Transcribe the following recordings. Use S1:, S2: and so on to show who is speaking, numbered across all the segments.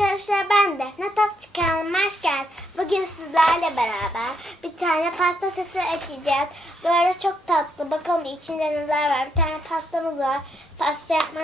S1: arkadaşlar ben de Natap çıkarma hoş geldiniz. Bugün sizlerle beraber bir tane pasta seti açacağız. Böyle çok tatlı. Bakalım içinde neler var. Bir tane pastamız var. Pasta yapma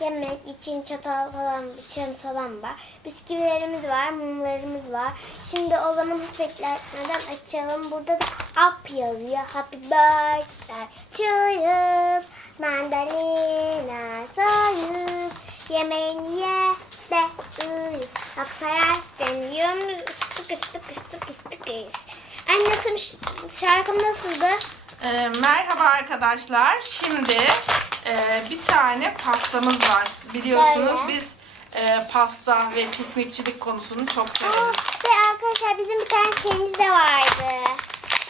S1: yemek için çatal falan, bıçağımız falan var. Bisküvilerimiz var, mumlarımız var. Şimdi o zaman hiç bekletmeden açalım. Burada da up yazıyor. Happy birthday to you. Mandalina soyuz. Yemeğini ye yersin. Yiyorum. Istık ıstık ıstık ıstık iş. Anlatım şarkım nasıldı?
S2: Ee, merhaba arkadaşlar. Şimdi e, bir tane pastamız var. Biliyorsunuz
S1: Böyle.
S2: biz e, pasta ve piknikçilik konusunu çok
S1: Aa,
S2: severiz.
S1: ve arkadaşlar bizim bir tane şeyimiz de vardı.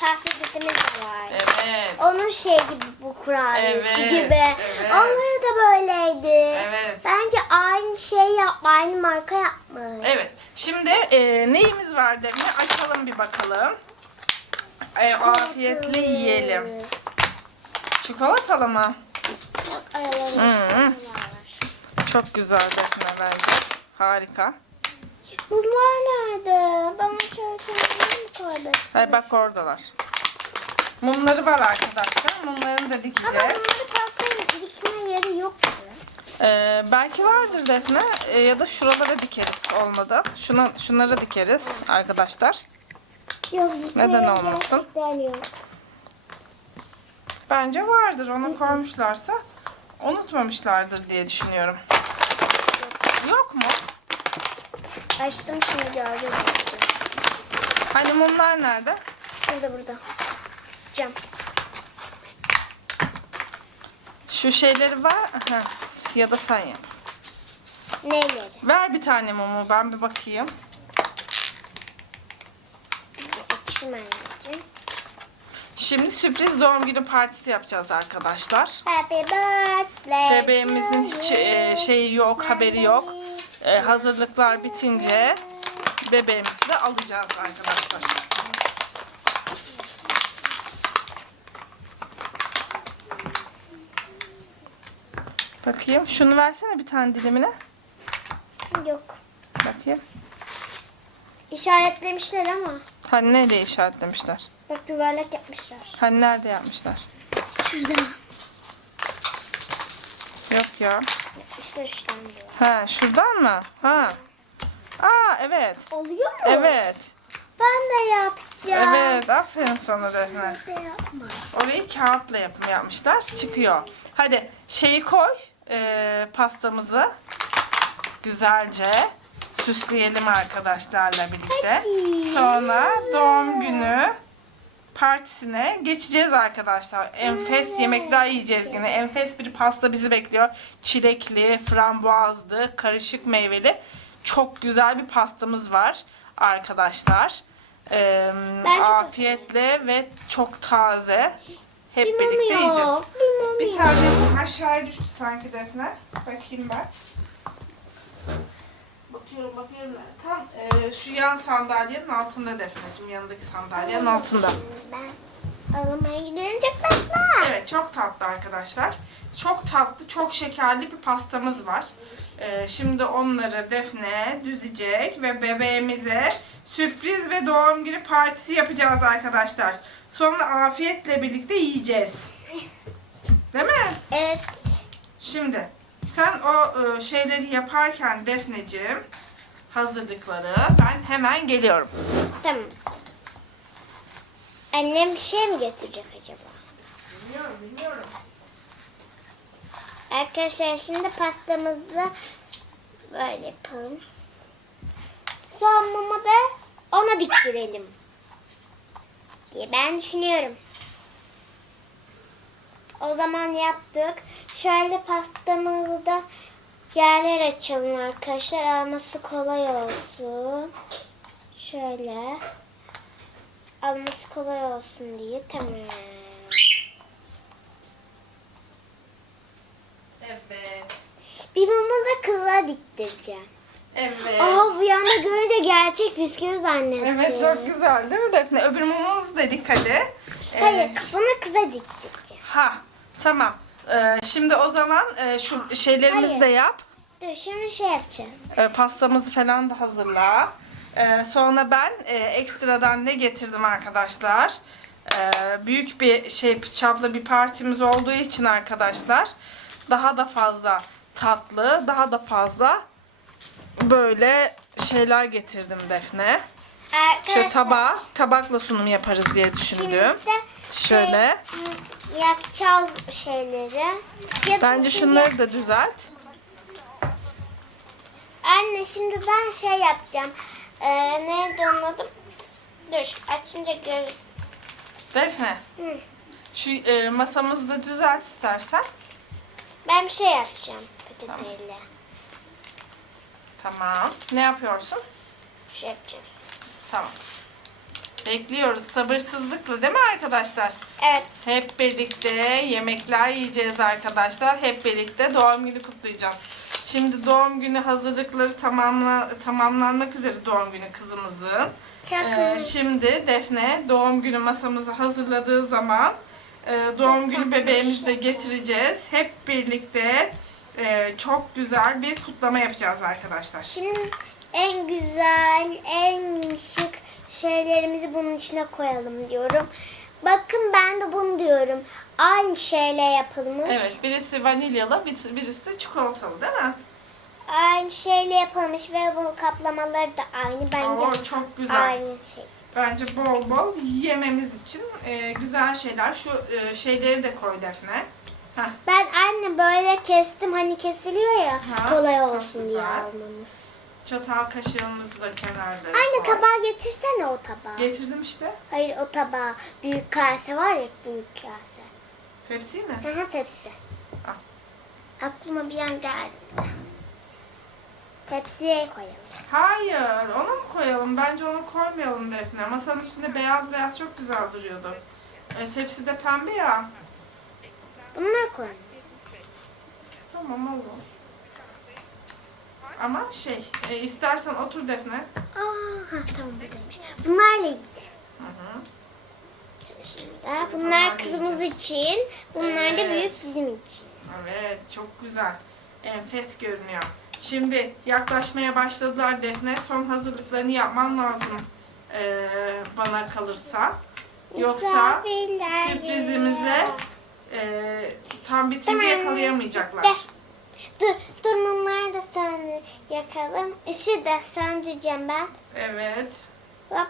S1: Pasta setimiz de vardı.
S2: Evet.
S1: Onun şey gibi bu kurabiyesi
S2: Evet,
S1: gibi.
S2: evet.
S1: Onları da böyleydi.
S2: Evet.
S1: Bence aynı şey yapma, aynı marka
S2: Evet. Şimdi e, neyimiz var Defne? Açalım bir bakalım. E, afiyetle yiyelim. Çikolatalı mı?
S1: Bak aralarında
S2: Hı.
S1: çikolatalar var.
S2: Çok güzel Defne bence. Harika.
S1: Bunlar nerede? Ben çarşıları mı kaybettim?
S2: Ay bak oradalar. Mumları var arkadaşlar. Mumlarını da
S1: Ama
S2: dikeceğiz.
S1: bunları pastayla dikme yeri yok.
S2: Ee, belki vardır Defne Ee, ya da şuralara dikeriz olmadı. Şuna şunlara dikeriz arkadaşlar.
S1: Yok,
S2: Neden olmasın?
S1: yok.
S2: Bence vardır. Onu koymuşlarsa unutmamışlardır diye düşünüyorum. Yok mu?
S1: Açtım şimdi gördüm.
S2: Hani mumlar nerede?
S1: Burada burada. Cam.
S2: Şu şeyleri var. Ya da sen yap.
S1: Neleri?
S2: Ver bir tane mumu ben bir bakayım.
S1: Anneciğim.
S2: Şimdi sürpriz doğum günü partisi yapacağız arkadaşlar.
S1: Happy birthday
S2: Bebeğimizin hiç e, şeyi yok, haberi yok. E, hazırlıklar bitince bebeğimizi de alacağız arkadaşlar. Bakayım. Şunu versene bir tane dilimine.
S1: Yok.
S2: Bakayım.
S1: İşaretlemişler ama.
S2: Hani nereye işaretlemişler?
S1: Bak yuvarlak yapmışlar.
S2: Hani nerede yapmışlar?
S1: Şurada.
S2: Yok ya.
S1: İşte şuradan diyor.
S2: Ha şuradan mı? Ha. Aa evet.
S1: Oluyor mu?
S2: Evet.
S1: Ben de yapacağım.
S2: Evet. Aferin sana Defne.
S1: Ben de yapma.
S2: Orayı kağıtla yapım yapmışlar. Çıkıyor. Hadi şeyi koy. E, pastamızı. Güzelce süsleyelim arkadaşlarla birlikte. Sonra doğum günü partisine geçeceğiz arkadaşlar. Enfes yemekler yiyeceğiz yine. Enfes bir pasta bizi bekliyor. Çilekli, frambuazlı, karışık meyveli. Çok güzel bir pastamız var arkadaşlar. Ee, afiyetle ve çok taze. Hep
S1: Bir
S2: birlikte yiyeceğiz.
S1: yok. Bir
S2: tane aşağıya düştü sanki Defne. Bakayım ben. Bakıyorum bakıyorum. Tam e, şu yan sandalyenin altında Defne'cim. Yanındaki sandalyenin altında.
S1: Ben alamaya gidelim çok tatlı.
S2: Evet çok tatlı arkadaşlar. Çok tatlı, çok şekerli bir pastamız var. E, şimdi onları Defne düzecek ve bebeğimize sürpriz ve doğum günü partisi yapacağız arkadaşlar. Sonra afiyetle birlikte yiyeceğiz. Değil mi?
S1: Evet.
S2: Şimdi sen o e, şeyleri yaparken Defneciğim hazırlıkları ben hemen geliyorum.
S1: Tamam. Annem bir şey mi getirecek acaba?
S2: Bilmiyorum bilmiyorum.
S1: Arkadaşlar şimdi pastamızı böyle yapalım. Son mumu da ona diktirelim. Diye ben düşünüyorum. O zaman yaptık. Şöyle pastamızı da yerler açalım arkadaşlar. Alması kolay olsun. Şöyle. Alması kolay olsun diye. Tamam.
S2: Evet.
S1: Bir mumu da kıza diktireceğim.
S2: Evet.
S1: Aa bu yanda görünce gerçek bisküvi zannettim.
S2: Evet çok güzel değil mi Defne? Öbür mumumuz dedik hadi. Ee,
S1: Hayır bunu kıza diktireceğim.
S2: Ha tamam. Ee, şimdi o zaman e, şu şeylerimizi
S1: Hayır.
S2: de yap.
S1: Dur şimdi şey yapacağız.
S2: E, pastamızı falan da hazırla. E, sonra ben e, ekstradan ne getirdim arkadaşlar? E, büyük bir şey çaplı bir partimiz olduğu için arkadaşlar daha da fazla tatlı, daha da fazla böyle şeyler getirdim Defne.
S1: Arkadaşlar.
S2: Şöyle tabağa, tabakla sunum yaparız diye düşündüm.
S1: de
S2: Şöyle.
S1: Şey, m, yakacağız şeyleri. Ya
S2: Bence şunları da düzelt.
S1: Anne şimdi ben şey yapacağım. Ee, neydi adı? Dur açınca gör.
S2: Defne,
S1: Hı.
S2: şu e, masamızı da düzelt istersen.
S1: Ben bir şey yapacağım.
S2: Tamam. Ne yapıyorsun?
S1: Şey yapacağım.
S2: Tamam. Bekliyoruz sabırsızlıkla değil mi arkadaşlar?
S1: Evet.
S2: Hep birlikte yemekler yiyeceğiz arkadaşlar. Hep birlikte doğum günü kutlayacağız. Şimdi doğum günü hazırlıkları tamamla, tamamlanmak üzere doğum günü kızımızın. Ee, şimdi Defne doğum günü masamızı hazırladığı zaman e, doğum günü bebeğimizi de getireceğiz. Hep birlikte e, çok güzel bir kutlama yapacağız arkadaşlar.
S1: Şimdi en güzel, en şık şeylerimizi bunun içine koyalım diyorum. Bakın ben de bunu diyorum. Aynı şeyle yapılmış.
S2: Evet, birisi vanilyalı, bir- birisi de çikolatalı değil mi?
S1: Aynı şeyle yapılmış ve bu kaplamaları da aynı bence.
S2: Oo, çok güzel.
S1: Aynı şey.
S2: Bence bol bol yememiz için e, güzel şeyler. Şu e, şeyleri de koy Defne. Heh,
S1: Ben anne böyle kestim hani kesiliyor ya
S2: Ha,
S1: kolay olsun diye almamız.
S2: çatal kaşığımızı da kenarlara
S1: Anne
S2: koy.
S1: tabağı getirsene o tabağı.
S2: Getirdim işte.
S1: Hayır o tabağı. Büyük kase var ya büyük kase.
S2: Tepsiyi mi?
S1: Hı hı tepsi.
S2: Al.
S1: Aklıma bir an geldi. Tepsiye koyalım.
S2: Hayır, onu mu koyalım? Bence onu koymayalım Defne. Masanın üstünde beyaz beyaz çok güzel duruyordu. E, tepsi de pembe ya.
S1: Bunları koyalım.
S2: Tamam olur. Ama şey, e, istersen otur Defne.
S1: Aa, ha, tamam buradaymış. Bunlarla yiyeceğiz.
S2: Hı hı.
S1: Şimdi bunlar kızımız için, bunlar da büyük bizim için.
S2: Evet, çok güzel. Enfes görünüyor. Şimdi yaklaşmaya başladılar Defne. Son hazırlıklarını yapman lazım. Ee, bana kalırsa. Yoksa
S1: Misafirler
S2: sürprizimize
S1: geliyor.
S2: E, tam bitince yakalayamayacaklar.
S1: De. Dur, dur mumları da söndür yakalım. Işığı da söndüreceğim ben.
S2: Evet.
S1: Hop.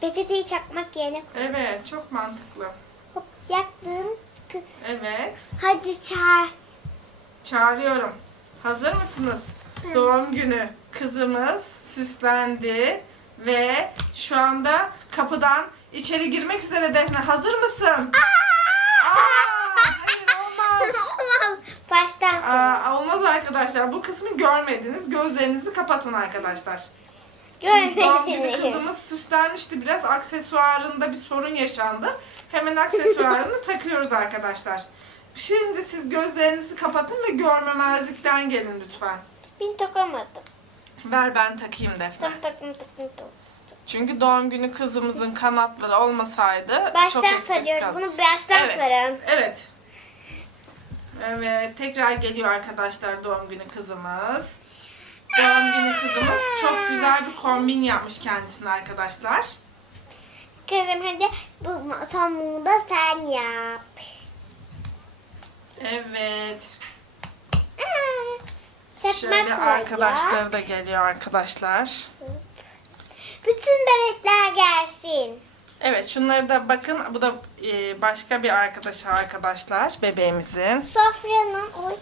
S1: Peçeteyi çakmak yerine
S2: Evet, çok mantıklı.
S1: hop yaktım.
S2: Evet.
S1: Hadi çağır.
S2: Çağırıyorum. Hazır mısınız? Doğum günü kızımız süslendi ve şu anda kapıdan içeri girmek üzere Defne. Hazır mısın? Aa, hayır olmaz.
S1: Olmaz. Baştan sonra.
S2: Aa, olmaz arkadaşlar. Bu kısmı görmediniz. Gözlerinizi kapatın arkadaşlar. Şimdi doğum günü kızımız süslenmişti biraz. Aksesuarında bir sorun yaşandı. Hemen aksesuarını takıyoruz arkadaşlar. Şimdi siz gözlerinizi kapatın ve görmemezlikten gelin lütfen.
S1: Ben takamadım.
S2: Ver ben takayım Defne.
S1: Tam taktım taktım taktım.
S2: Çünkü doğum günü kızımızın kanatları olmasaydı çok
S1: Baştan
S2: eksik
S1: sarıyoruz.
S2: kaldı.
S1: Bunu baştan
S2: Evet.
S1: sarın.
S2: Evet. Evet, tekrar geliyor arkadaşlar doğum günü kızımız. Doğum günü kızımız çok güzel bir kombin yapmış kendisine arkadaşlar.
S1: Kızım hadi bu son da sen yap.
S2: Evet. Şöyle
S1: var
S2: arkadaşları da geliyor arkadaşlar.
S1: Bütün bebekler gelsin.
S2: Evet şunları da bakın bu da e, başka bir arkadaşı arkadaşlar bebeğimizin.
S1: Sofranın oy.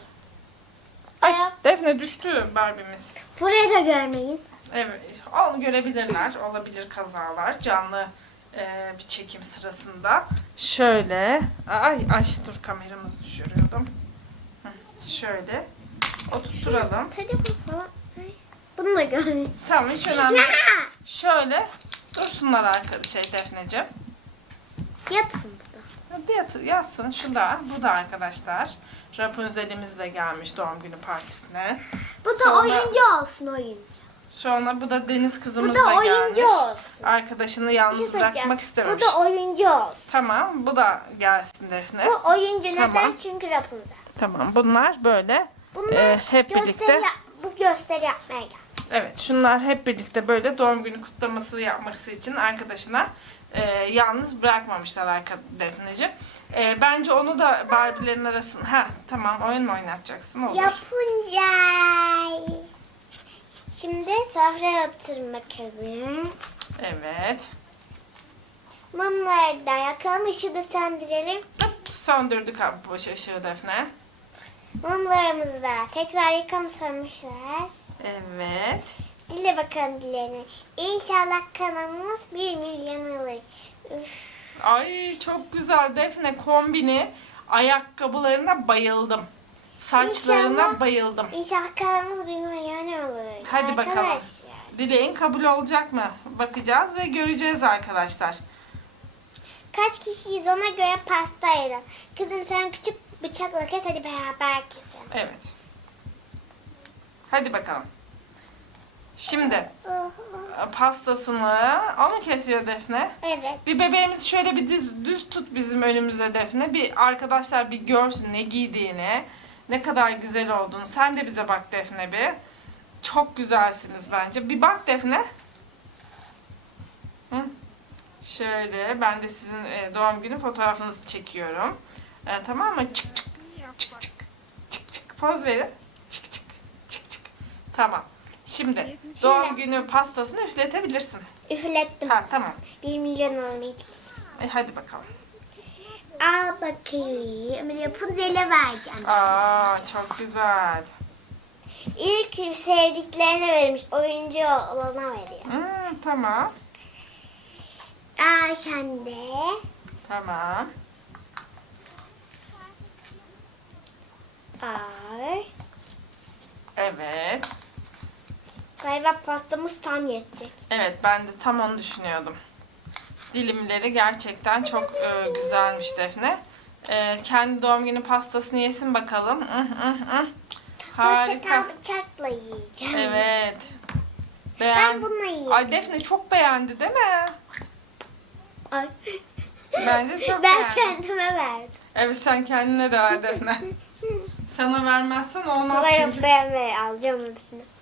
S2: Ay
S1: Ayak.
S2: Defne düştü Barbie'miz.
S1: Burayı da görmeyin.
S2: Evet onu görebilirler. Olabilir kazalar canlı e, bir çekim sırasında. Şöyle ay ay dur kameramızı düşürüyordum. Hı, Şöyle oturtturalım.
S1: Telefon falan. Bunu da görmeyin.
S2: Tamam hiç önemli. Değil. Şöyle dursunlar arkadaş şey Defneciğim.
S1: Yatsın burada.
S2: Hadi yat, yatsın. Şu da, bu da arkadaşlar. Rapunzel'imiz de gelmiş doğum günü partisine.
S1: Bu da
S2: Sonra-
S1: oyuncu olsun oyuncu.
S2: Sonra bu da Deniz kızımız
S1: Bu da
S2: da
S1: oyuncu
S2: gelmiş.
S1: olsun.
S2: Arkadaşını
S1: Bir
S2: yalnız
S1: şey söyleyeceğim.
S2: bırakmak
S1: Bu
S2: istememiş.
S1: da oyuncu olsun.
S2: Tamam, bu da gelsin Defne.
S1: Bu oyuncu neden?
S2: Tamam.
S1: Çünkü Rapunzel.
S2: Tamam, bunlar böyle
S1: Bunlar
S2: e, hep
S1: gösteri
S2: birlikte
S1: yap- bu gösteri yapmaya geldim.
S2: Evet, şunlar hep birlikte böyle doğum günü kutlaması yapması için arkadaşına e, yalnız bırakmamışlar arka Defneciğim. E, bence onu da Barbie'lerin arasında... Ha tamam, oyun mu oynatacaksın? Olur.
S1: Yapıncay. Şimdi sofraya oturun bakalım.
S2: Evet.
S1: Mumları da yakalım, ışığı da söndürelim.
S2: Söndürdük abi bu ışığı Defne.
S1: Mumlarımızı da tekrar yakalım sormuşlar.
S2: Evet.
S1: Dile bakalım dilerini. İnşallah kanalımız 1 milyon olur. Üf.
S2: Ay çok güzel Defne kombini. Ayakkabılarına bayıldım. Saçlarına
S1: İnşallah.
S2: bayıldım.
S1: İnşallah kanalımız 1 milyon olur.
S2: Hadi bakalım.
S1: Arkadaşlar.
S2: Dileğin kabul olacak mı? Bakacağız ve göreceğiz arkadaşlar.
S1: Kaç kişiyiz ona göre pasta ayırın. Kızım sen küçük bıçakla kes hadi beraber kesin.
S2: Evet. Hadi bakalım. Şimdi pastasını o mu kesiyor Defne?
S1: Evet.
S2: Bir bebeğimizi şöyle bir düz, düz tut bizim önümüze Defne. Bir arkadaşlar bir görsün ne giydiğini, ne kadar güzel olduğunu. Sen de bize bak Defne bir. Çok güzelsiniz bence. Bir bak Defne. Hı? Şöyle ben de sizin e, doğum günü fotoğrafınızı çekiyorum. E, tamam mı? Çık çık çık çık çık çık poz verin. Çık çık çık çık. Tamam. Şimdi doğum günü pastasını üfletebilirsin.
S1: Üflettim.
S2: Ha tamam.
S1: 1 milyon olmayı.
S2: E, hadi bakalım.
S1: Al bakayım. Rapunzel'e vereceğim.
S2: Aa çok güzel.
S1: İlk sevdiklerine vermiş. Oyuncu olana veriyor.
S2: Hmm, tamam.
S1: Aa sen de.
S2: Tamam.
S1: Ay.
S2: Evet.
S1: Galiba pastamız tam yetecek.
S2: Evet ben de tam onu düşünüyordum. Dilimleri gerçekten çok e, güzelmiş Defne. E, kendi doğum günü pastasını yesin bakalım. Harika.
S1: çatal bıçakla yiyeceğim.
S2: Evet.
S1: Ben
S2: Beğen...
S1: bununla yiyeyim.
S2: Ay Defne çok beğendi değil mi?
S1: Ay.
S2: Bence çok
S1: ben
S2: beğendi.
S1: kendime verdim.
S2: Evet sen kendine de ver Defne. Sana vermezsen olmaz
S1: Kolay
S2: çünkü.
S1: ben alacağım hepsini.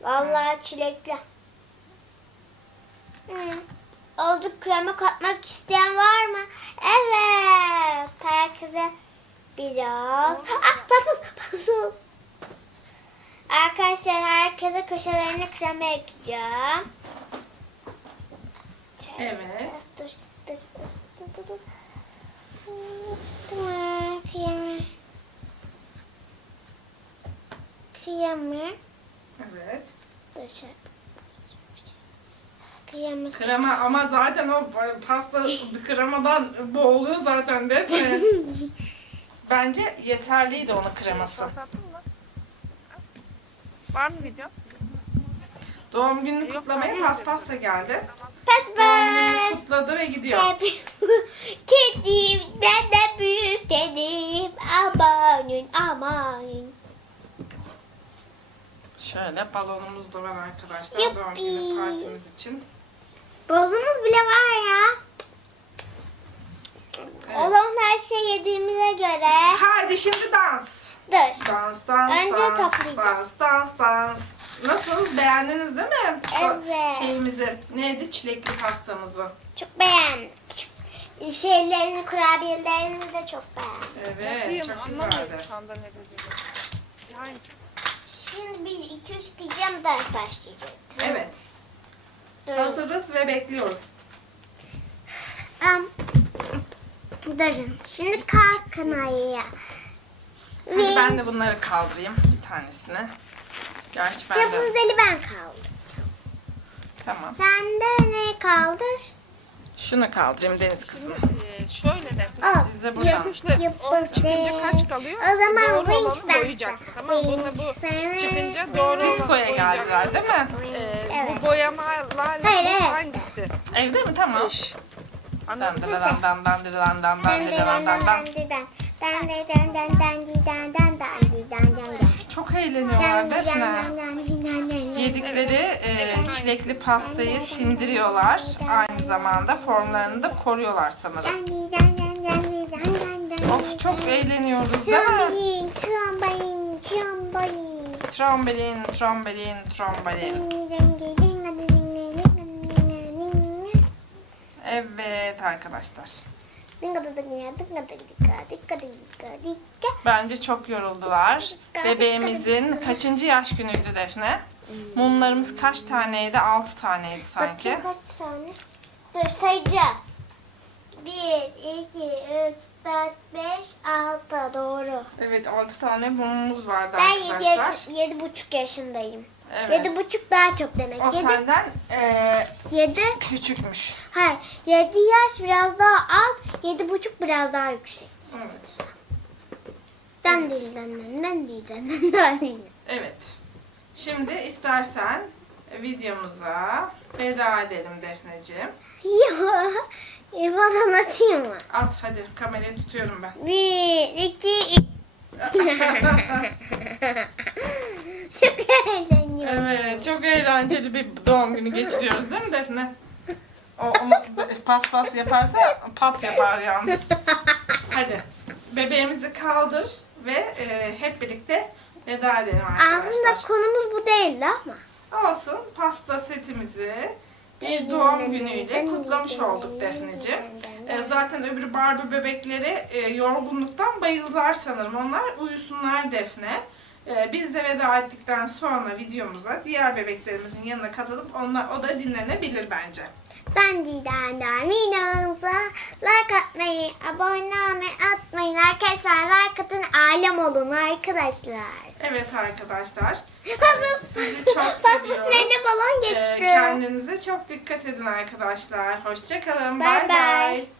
S1: Vallahi çilekli. Hı. Olduk krema katmak isteyen var mı? Evet. Herkese biraz. Ah papaz papaz. Arkadaşlar herkese köşelerine krema ekeceğim.
S2: Evet.
S1: Dur, dur, dur, dur, dur. Tamam, kıyamam. Kıyamam.
S2: Evet.
S1: Kıyamam.
S2: Krema ama zaten o pasta kremadan boğuluyor zaten değil mi? Bence yeterliydi onun kreması.
S3: Var mı video?
S2: Doğum gününü kutlamaya paspas da geldi.
S1: Pes.
S2: kutladı ve gidiyor.
S1: Kedim ben de büyük dedim. Amanın amanın.
S2: Şöyle balonumuz da var arkadaşlar doğum günü
S1: Yuppi.
S2: partimiz için.
S1: Balonumuz bile var ya.
S2: Evet.
S1: O zaman her şey yediğimize göre.
S2: Haydi şimdi dans.
S1: Dur.
S2: Dans dans
S1: Önce
S2: dans
S1: toplayacağız.
S2: dans dans dans. Nasıl beğendiniz değil mi? Şu
S1: Evet.
S2: Şeyimizi neydi çilekli pastamızı.
S1: Çok beğendim. Şeylerini, kurabiyelerini de çok beğendim.
S2: Evet
S3: Yapayım,
S2: çok güzeldi.
S3: şu anda ne dediğini. Yani
S1: Şimdi bir, iki, üç diyeceğim ders başlayacak.
S2: Evet. Hazırız ve bekliyoruz.
S1: Am, durun. Şimdi kalkın ayağa.
S2: Hadi ben de bunları kaldırayım bir tanesini. Gerçi ben de.
S1: Rapunzel'i ben kaldım.
S2: Tamam.
S1: Sen de ne kaldır?
S2: Şunu kaldırayım Deniz kızım.
S3: E, şöyle de.
S1: Al.
S2: Biz de buradan.
S3: İşte o çıkınca kaç kalıyor?
S1: O zaman
S3: doğru olanı boyayacaksın. Tamam mı? Bunu bu çıkınca doğru olanı
S2: Diskoya
S3: boyayacaksın.
S2: geldiler değil mi?
S3: Ee,
S1: Evet.
S3: Bu boyamalarla
S1: Hayır, evet.
S3: hangisi?
S2: Evde mi? Tamam.
S3: Eş.
S2: Dan
S3: Anladın mı?
S2: dan dan dan dan dan dan
S1: Dan
S2: dan
S1: dan
S2: dan
S1: dan
S2: dan dan.
S1: dan dan. Dan dan dan dan dan.
S2: Çok eğleniyorlar
S1: di dan
S2: Yedikleri e, çilekli pastayı sindiriyorlar. Aynı zamanda formlarını da koruyorlar sanırım. Of çok eğleniyoruz değil mi?
S1: Trambolin, trambolin, trambolin.
S2: Trombolin, trombolin, trombolin. Evet arkadaşlar. Bence çok yoruldular. Bebeğimizin kaçıncı yaş günüydü Defne? Mumlarımız kaç taneydi? 6 taneydi sanki.
S1: Bakayım kaç tane? Dur sayacağım. 1, 2, 3, 4, 5, 6 doğru.
S2: Evet 6 tane mumumuz vardı
S1: Ben 7
S2: arkadaşlar.
S1: yaş, yedi buçuk yaşındayım.
S2: Evet.
S1: Yedi buçuk daha çok demek.
S2: O
S1: Yedi,
S2: senden eee,
S1: yedi,
S2: küçükmüş.
S1: hayır, yedi yaş biraz daha alt, yedi buçuk biraz daha yüksek.
S2: Evet.
S1: Den değil, den den, den değil, den den, den değil.
S2: Evet. Şimdi istersen videomuza veda edelim Defneciğim.
S1: Ya, e, bana atayım mı?
S2: At hadi kamerayı tutuyorum ben.
S1: Bir, iki, üç. Çok eğleniyorum.
S2: Evet, çok eğlenceli bir doğum günü geçiriyoruz değil mi Defne? O, o pas pas yaparsa pat yapar yalnız. Hadi bebeğimizi kaldır ve e, hep birlikte veda edelim
S1: Aslında
S2: arkadaşlar.
S1: konumuz bu değildi ama.
S2: Olsun pasta setimizi bir doğum günüyle kutlamış olduk Defneciğim. E, zaten öbür Barbie bebekleri e, yorgunluktan bayıldılar sanırım. Onlar uyusunlar Defne. E, biz de veda ettikten sonra videomuza diğer bebeklerimizin yanına katılıp onlar, o da dinlenebilir bence.
S1: Ben Didem Videomuza like atmayı, abone olmayı atmayın arkadaşlar. Like atın, alem olun arkadaşlar.
S2: Evet arkadaşlar. Sizi çok seviyoruz.
S1: sinirli balon
S2: E,
S1: geçti.
S2: kendinize çok dikkat edin arkadaşlar. Hoşçakalın.
S1: Bye
S2: Bay bay.
S1: bye.